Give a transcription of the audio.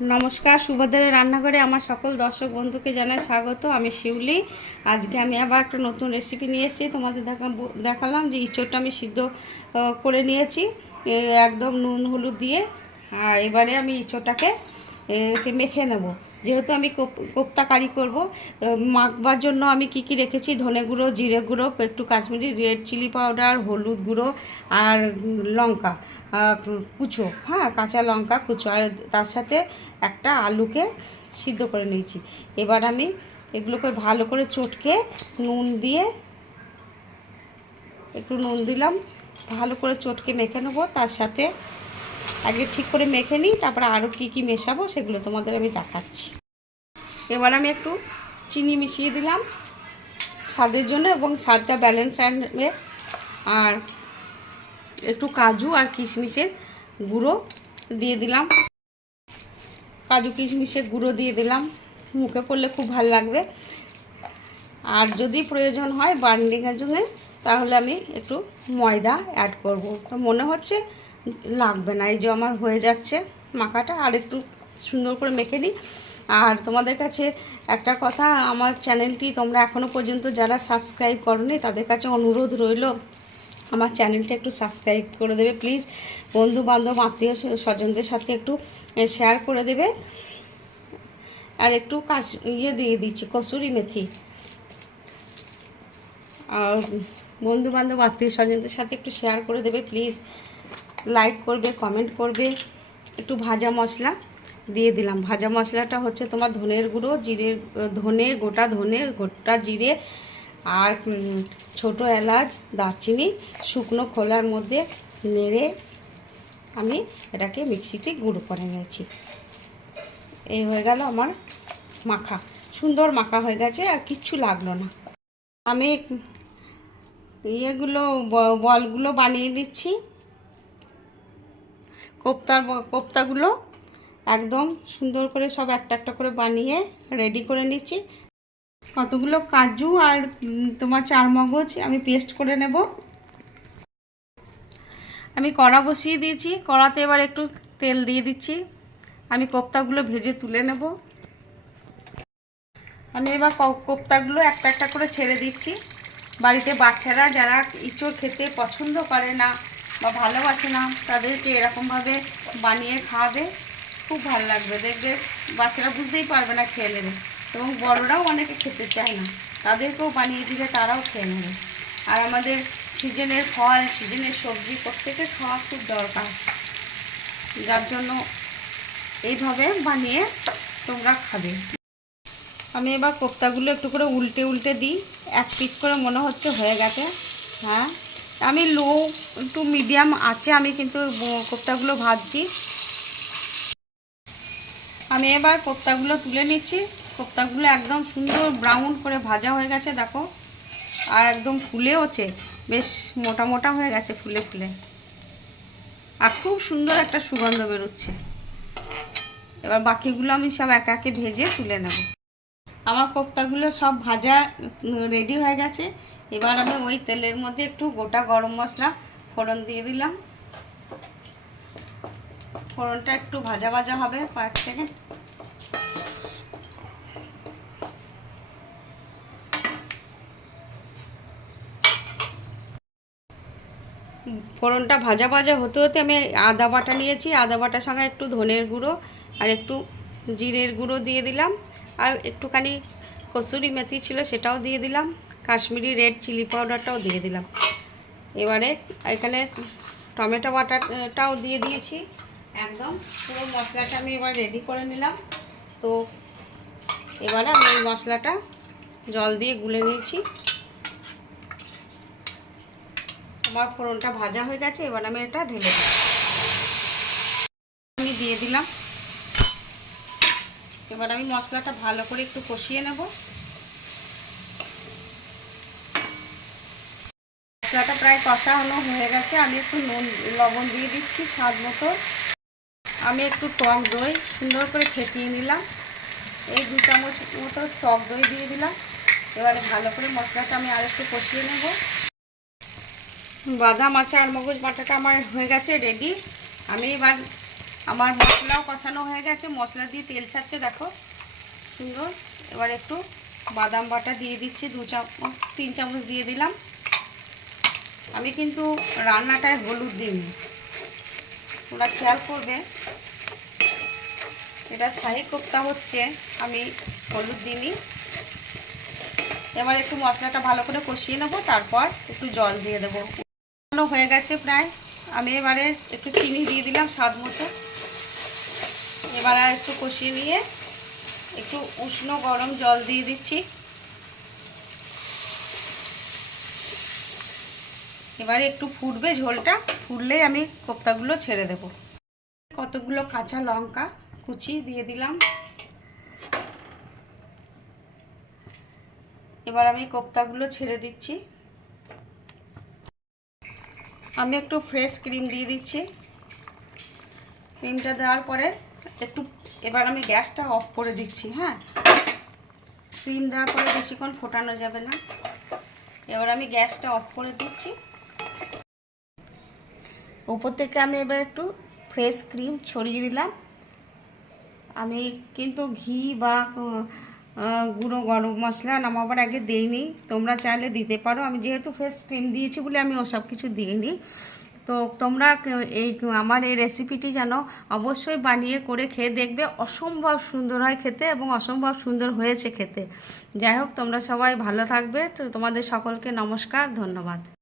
নমস্কার, সুভদ্রের রান্নাঘরে আমার সকল দর্শক বন্ধুকে জানাই স্বাগত। আমি শিউলি। আজকে আমি আবার একটা নতুন রেসিপি নিয়ে এসেছি। তোমাদের দেখালাম যে ইঁচড়টা আমি সিদ্ধ করে নিয়েছি একদম নুন হলুদ দিয়ে। আর এবারে আমি ইঁচড়টাকে মেখে নেব। যেহেতু আমি কোপ্তা কারি করব, মাখবার জন্য আমি কি রেখেছি: ধনে গুঁড়ো, জিরে গুঁড়ো, একটু কাশ্মীরি রেড চিলি পাউডার, হলুদ গুঁড়ো আর লঙ্কা কুচো, হ্যাঁ কাঁচা লঙ্কা কুচো, আর তার সাথে একটা আলুকে সিদ্ধ করে নিয়েছি। এবার আমি এগুলোকে ভালো করে চটকে নুন দিয়ে, একটু নুন দিলাম, ভালো করে চটকে মেখে নেবো। তার সাথে আগে ঠিক করে মেখে নিই, তারপরে আরও কি মেশাবো সেগুলো তোমাদের আমি দেখাচ্ছি। এবার আমি একটু চিনি মিশিয়ে দিলাম স্বাদের জন্য, এবং স্বাদটা ব্যালেন্স আনবে। আর একটু কাজু আর কিশমিশের গুঁড়ো দিয়ে দিলাম, কাজু কিশমিশের গুঁড়ো দিয়ে দিলাম, মুখে পড়লে খুব ভালো লাগবে। আর যদি প্রয়োজন হয় বার্নিংয়ের জন্য, তাহলে আমি একটু ময়দা অ্যাড করব। তো মনে হচ্ছে লাগবে না, এই যে আমার হয়ে যাচ্ছে মাখাটা। আর একটু সুন্দর করে মেখে নিই। আর তোমাদের কাছে একটা কথা, আমার চ্যানেলটি তোমরা এখনও পর্যন্ত যারা সাবস্ক্রাইব করোনি, তাদের কাছে অনুরোধ রইল আমার চ্যানেলটা একটু সাবস্ক্রাইব করে দেবে প্লিজ। বন্ধু বান্ধব আত্মীয় স্বজনদের সাথে একটু শেয়ার করে দেবে। আর একটু দিয়ে দিচ্ছি কসুরি মেথি। আর বন্ধু বান্ধব আত্মীয় স্বজনদের সাথে একটু শেয়ার করে দেবে প্লিজ। লাইক করবে, কমেন্ট করবে। একটু ভাজা মশলা দিয়ে দিলাম। ভাজা মশলাটা হচ্ছে তোমার ধনের গুঁড়ো, গোটা ধনে, গোটা জিরে আর ছোট এলাচ, দারচিনি শুকনো খোলার মধ্যে নেড়ে আমি এটাকে মিক্সিতে গুঁড়ো করে নিয়েছি। এই হয়ে গেল আমার মাখা, সুন্দর মাখা হয়ে গেছে, আর কিচ্ছু লাগলো না। আমি বলগুলো বানিয়ে দিচ্ছি। কোপ্তাগুলো একদম সুন্দর করে সব একটা একটা করে বানিয়ে রেডি করে নিচ্ছি। কতগুলো কাজু আর তোমার চারমগজ আমি পেস্ট করে নেব। আমি কড়া বসিয়ে দিয়েছি, কড়াতে এবার একটু তেল দিয়ে দিচ্ছি। আমি কোপ্তাগুলো ভেজে তুলে নেব। আমি এবার কোপ্তাগুলো একটা একটা করে ছেড়ে দিচ্ছি। বাড়িতে বাচ্চারা যারা ইঁচড় খেতে পছন্দ করে না বা ভালোবাসে না, তাদেরকে এরকমভাবে বানিয়ে খাওয়াবে, খুব ভালো লাগবে। দেখবে বাচ্চারা বুঝতেই পারবে না খেয়ে নেবে, এবং বড়রাও অনেকে খেতে চায় না, তাদেরকেও বানিয়ে দিলে তারাও খেয়ে নেবে। আর আমাদের সিজনের ফল, সিজনের সবজি প্রত্যেকের খাওয়া খুব দরকার, যার জন্য এইভাবে বানিয়ে তোমরা খাবে। আমি এবার কোপ্তাগুলো একটু করে উল্টে উল্টে দিই। এক পিঠ করে মনে হচ্ছে হয়ে গেছে। হ্যাঁ, আমি লো টু মিডিয়াম আছে আমি কিন্তু কোপ্তাগুলো ভাজছি। আমি এবার কোপ্তাগুলো তুলে নিচ্ছি। কোপ্তাগুলো একদম সুন্দর ব্রাউন করে ভাজা হয়ে গেছে, দেখো। আর একদম ফুলেওছে, বেশ মোটা মোটা হয়ে গেছে, ফুলে ফুলে, আর খুব সুন্দর একটা সুগন্ধ বেরোচ্ছে। এবার বাকিগুলো আমি সব একে একে ভেজে তুলে নেব। আমার কোপ্তাগুলো সব ভাজা রেডি হয়ে গেছে। এবার আমি ওই তেলের মধ্যে একটু গোটা গরম মশলা ফোড়ন দিয়ে দিলাম। ফোড়নটা একটু ভাজা ভাজা হবে কয়েক সেকেন্ড। ফোড়নটা ভাজা ভাজা হতে হতে আমি আদা বাটা নিয়েছি। আদা বাটার সঙ্গে একটু ধনের গুঁড়ো আর একটু জিরের গুঁড়ো দিয়ে দিলাম, আর একটুখানি কসুরি মেথি ছিল সেটাও দিয়ে দিলাম, কাশ্মীরি রেড চিলি পাউডারটাও দিয়ে দিলাম। এবারে এখানে টমেটো বাটাটাও দিয়ে দিয়েছি। একদম পুরো মশলাটা আমি এবার রেডি করে নিলাম। তো এবারে আমি এই মশলাটা জল দিয়ে গুলে নিয়েছি। আমার ফোড়নটা ভাজা হয়ে গেছে, এবার আমি এটা ঢেলে দিই। আমি দিয়ে দিলাম। এবার আমি মশলাটা ভালো করে একটু কষিয়ে নেব। মশলাটা প্রায় কষানো হয়ে গেছে। আমি একটু লবণ দিয়ে দিচ্ছি স্বাদ মতো। আমি একটু টক দই সুন্দর করে ফেটিয়ে নিলাম, এই 2 চামচ মতো টক দই দিয়ে দিলাম। এবারে ভালো করে মশলাটা আমি আর একটু কষিয়ে নেব। বাদাম আর চারমগজ বাটাটা আমার হয়ে গেছে রেডি। আমি এবার আমার মশলাও কষানো হয়ে গেছে, মশলা দিয়ে তেল ছাড়ছে দেখো সুন্দর। এবার একটু বাদাম বাটা দিয়ে দিচ্ছি, 2 চামচ 3 চামচ দিয়ে দিলাম। আমি কিন্তু রান্নাটায় হলুদ দিইনি, তোমরা খেয়াল করবে, এটা শাহী কোপ্তা হচ্ছে, আমি হলুদ দিইনি। এবার একটু মশলাটা ভালো করে কষিয়ে নেবো, তারপর একটু জল দিয়ে দেবো। হয়ে গেছে প্রায়, আমি এবারে একটু চিনি দিয়ে দিলাম স্বাদ মতো। এবার আর একটু কষিয়ে নিয়ে একটু উষ্ণ গরম জল দিয়ে দিচ্ছি। এবারে একটু ফুটবে, ঝোলটা ফুটলেই আমি কোপ্তাগুলো ছেড়ে দেব। কতগুলো কাঁচা লঙ্কা কুচি দিয়ে দিলাম। এবার আমি কোপ্তাগুলো ছেড়ে দিচ্ছি। আমি একটু ফ্রেশ ক্রিম দিয়ে দিচ্ছি। ক্রিমটা দেওয়ার পরে একটু, এবার আমি গ্যাসটা অফ করে দিচ্ছি। হ্যাঁ, ক্রিম দেওয়ার পরে বেশিক্ষণ ফোটানো যাবে না। এবার আমি গ্যাসটা অফ করে দিচ্ছি। উপর থেকে আমি এবার একটু ফ্রেশ ক্রিম ছড়িয়ে দিলাম। আমি কিন্তু ঘি বা গুঁড়ো গরম মশলা নামাবার আগে দিইনি, তোমরা চাইলে দিতে পারো। আমি যেহেতু ফ্রেশ ক্রিম দিয়েছি বলে আমি ওসব কিছু দিইনি। তো তোমরা এই আমার এই রেসিপিটি যেন অবশ্যই বানিয়ে করে খেয়ে দেখবে, অসম্ভব সুন্দর হয় খেতে এবং অসম্ভব সুন্দর হয়েছে খেতে। যাই হোক, তোমরা সবাই ভালো থাকবে। তো তোমাদের সকলকে নমস্কার, ধন্যবাদ।